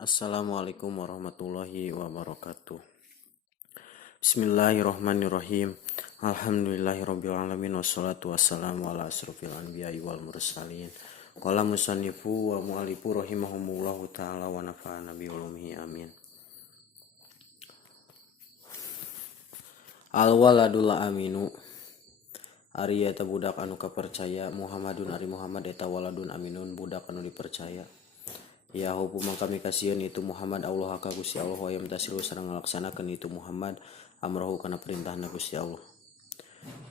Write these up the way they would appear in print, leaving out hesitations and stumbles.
Assalamualaikum warahmatullahi wabarakatuh. Bismillahirrahmanirrahim. Alhamdulillahirabbil alamin wassalatu wassalamu ala asrofil anbiya'i wal mursalin. Qala musannifu wa mu'allifu rahimahumullahu ta'ala wa nafa'ana bi ulumihi amin. Al waladul aminu ari eta budak anu kapercaya, Muhammadun ari Muhammad eta waladun aminun budak anu dipercaya. Ya hupu mangkami kasieun itu Muhammad Allah ka Gusti Allah wa yamtasilu sareng ngalaksanakeun itu Muhammad amrohu kana perintahna Gusti Allah.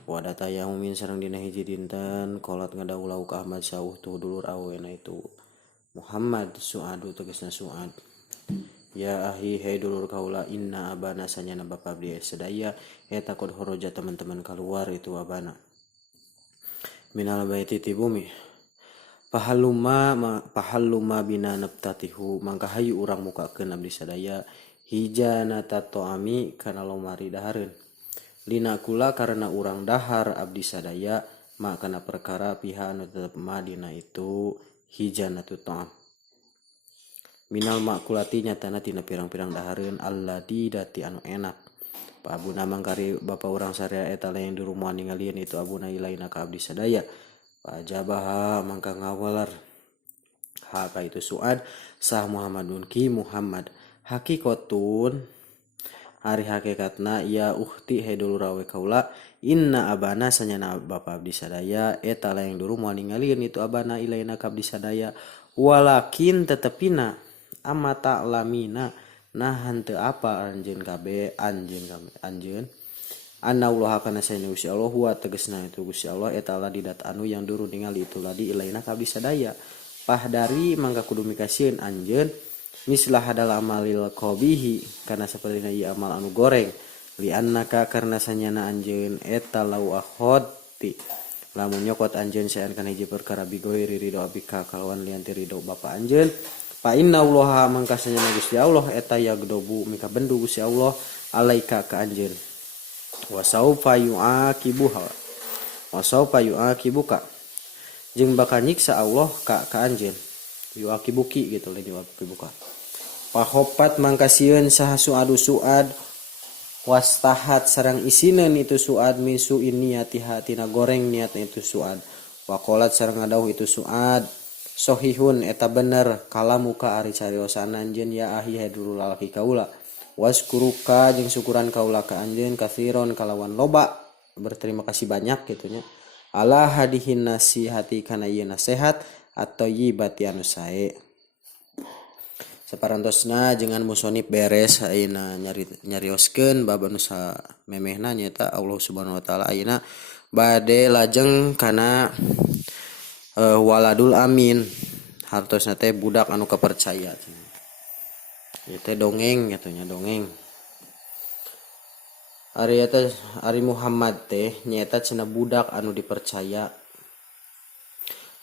Wadata yaumin sareng dina hiji dinten qolat ngadaulau ka Ahmad sauh tuh dulur awena itu Muhammad Su'adu tegasna Su'ad. Ya ahi hai dulur kaula inna abana sanyana bapa abdi sedaya eta qad horoja teman-teman keluar itu abana. Minal baiti ti bumi. Pahalluma bina nabtatihu mangka hayu urang mukakeun abdi sadaya hijana tatoami kana lomari dahareun lina kula karena urang dahar abdi sadaya makana perkara piha anu tetep madina itu hijana tutam minal makulati nyatana tina pirang-pirang dahareun alladi dati anu enak pa abuna mangkari bapa urang sarea eta lain di rumah ningalieun itu abuna ilaina ka abdi sadaya Pajabaha mangka ngawalar haka itu Su'ad sah Muhammadun ki Muhammad hakikatun hari hakikatna ya ukhti he dulur awe kaula inna abana sanyana bapa abdi sadaya eta laeng dulu moal ningalieun itu abana ilaina ka abdi sadaya walakin tetepina amata lamina nah henteu apa anjeun kabe anjeun Anna Allah kana sayna Gusti Allah wa tegasna itu Gusti Allah eta ladidat anu yang duru ningali itu ladi ilaina ka abdi sadaya pahdari mangka kudu mikasieun anjeun mislah hadal amalil qabihi kana sapertina ieu amal anu goreng li annaka karna sanyana anjeun eta lau akhoti lamun nyokot anjeun saean kana hiji perkara bigoiri ridho abika kalawan lianti ridho bapa anjeun fa inna Allah mangka sanyana Gusti Allah eta yagdobu mika bendu Gusti Allah alaika ka anjeun wasaufa yu'akibuka jeung bakal nyiksa Allah ka anjeun yu'akibuki gitu lain yu'akibuka pahopat mangkasieun saha Su'ad wastahat sareng isineun itu Su'ad misu niatiha tina goreng niatna itu Su'ad waqalat sareng ngadauh itu Su'ad sohihun eta bener kalamuka ari cariosan anjeun ya ahi dulu lalaki kaula waskuruka jeung syukuran kaula ka anjeun katsiron kalawan loba berterima kasih banyak gitunya ala hadihin nasihati kana ieu nasihat atau yibati anu sae saparantosna jangan musonib beres ayeuna nyarioskeun bab anu memehna nyaeta Allah Subhanahu wa taala ayeuna bade lajeng kana waladul amin hartosna teh budak anu kapercaya itu dongeng katanya dongeng Ari Muhammad teh nyata cenah budak anu dipercaya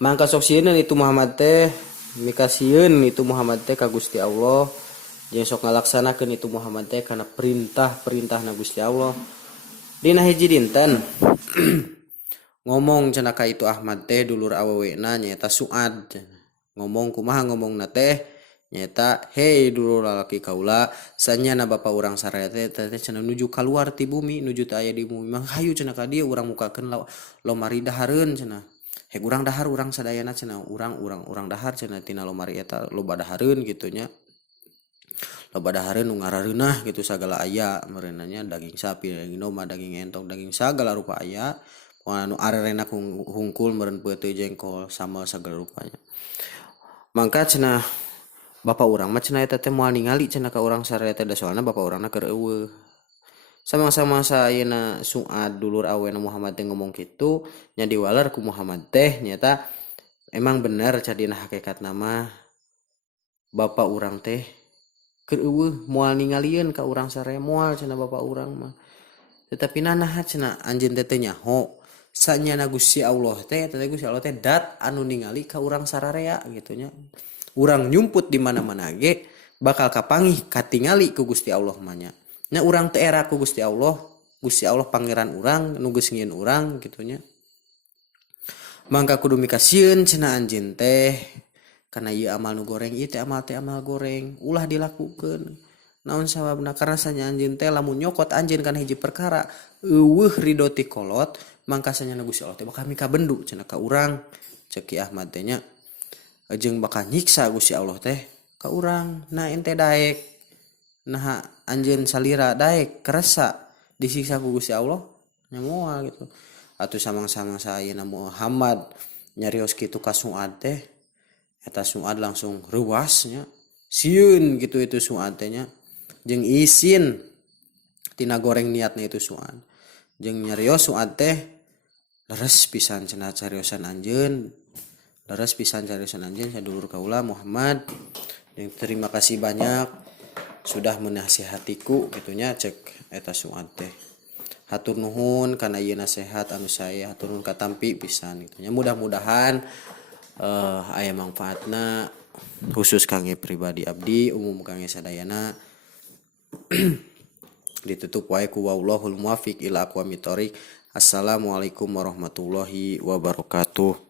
mangka sok sieun itu Muhammad teh mikasieun itu Muhammad teh ka Gusti Allah jeung sok ngalaksanakeun itu Muhammad teh kana perintah-perintahna Gusti Allah dina hiji dinten ngomong cenah ka itu Ahmad teh dulur awewena nyaeta Su'ad ngomong kumaha ngomongna teh nyata hei dulu lalaki kaula sanyana bapa urang saraya teh cenah nuju kaluar ti bumi nuju teh aya di bumi mah hayu cenah ka dieu urang mukakeun lomari dahareun cenah hek urang dahar urang sadayana cenah urang dahar cenah tina lomari eta loba dahareun kitu nya loba dahareun nu ngarareunah kitu sagala aya meureunna nya daging sapi daging domba daging entok daging sagala rupa aya anu arerena hungkul meureun peuteuy jengkol sama sagala rupanya mangka cenah Bapak urang mah cenah eta teh moal ningali cenah ka urang saraya teh da soalna bapak urangna keur eueuh. Sama-sama sayeuna Su'ad dulur awena Muhammad teh ngomong kitu nya diwaler ku Muhammad teh nyata emang bener cadina hakikatna mah bapak urang teh keur eueuh moal ningalieun ka urang saraya moal cenah bapak urang mah. Tetapi nanaha cenah anjeun teh teh nyaho sanyana Gusti Allah teh Gusti Allah teh dat anu ningali ka urang sararea gitu nya. Urang nyumput di mana-mana ge bakal kapanggih katingali ku Gusti Allah mah nya. Nya urang teh era ku Gusti Allah pangeran urang nu geus ngieun urang kitu nya. Mangka kudu mikasieun cenah anjeun teh karena ieu amal nu goreng ieu teh amal goreng ulah dilakukeun. Naon sababna? Karena sanya anjeun teh lamun nyokot anjeun kana hiji perkara eueuh ridho ti kolot mangka sanyana Gusti Allah teh bakal mika bendu cenah ka urang cek Ki Ahmad teh nya. Jeung bakal nyiksa Gusti Allah teh ka urang. Nah ente daek nah anjeun salira daek kerasa disiksa ku Gusti Allah nya moal gitu. Atuh samang-samang saeyeuna Muhammad nyarios kitu ka Suad teh eta Suad langsung reuas nya. Sieun gitu itu Suad teh nya. Jeung isin tina goreng niatna itu Suad. Jeung nyarios Suad teh leres pisan cenah cariosan anjeun. Leres pisan cariosan anjeun sadulur kaula Muhammad. Yang terima kasih banyak sudah menasihatiku gitunya cek eta Suad teh. Hatur nuhun kana ieu nasihat anu saya hatur nuhun katampi pisan gitunya. Mudah-mudahan aya manfaatna khusus kangge pribadi abdi umum kangge sadayana. Ditutup wae ku wallahul muwaffiq ila aqwamit thoriq. Assalamualaikum warahmatullahi wabarakatuh.